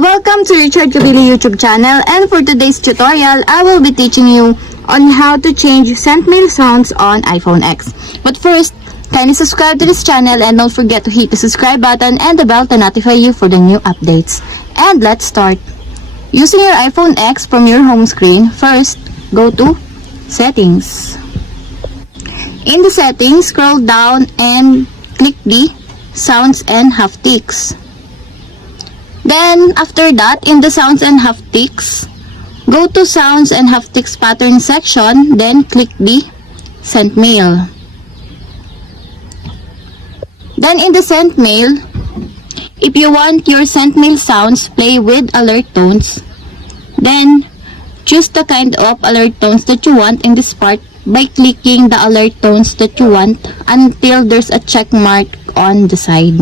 welcome to Richard Kabili YouTube channel, and for today's tutorial, I will be teaching you on how to change sent mail sounds on iPhone X. But first, kindly subscribe to this channel and don't forget to hit the subscribe button and the bell to notify you for the new updates. And let's start. Using your iPhone X from your home screen, first, go to Settings. In the settings, scroll down and click the Sounds and Haptics. Then, after that, in the Sounds and Haptics, go to Sounds and Haptics Pattern section, then click the Sent Mail. Then, in the Sent Mail, if you want your sent mail sounds play with alert tones, then choose the kind of alert tones that you want in this part by clicking the alert tones that you want until there's a check mark on the side.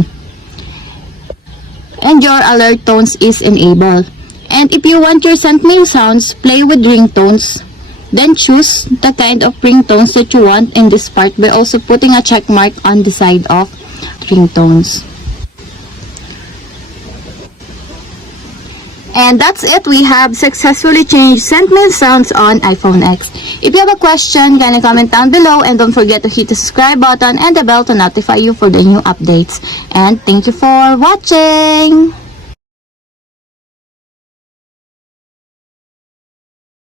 And your alert tones is enabled. And if you want your sent mail sounds play with ringtones, then choose the kind of ringtones that you want in this part by also putting a check mark on the side of ringtones. And that's it. We have successfully changed sent mail sounds on iPhone X. If you have a question, kindly comment down below and don't forget to hit the subscribe button and the bell to notify you for the new updates. And thank you for watching!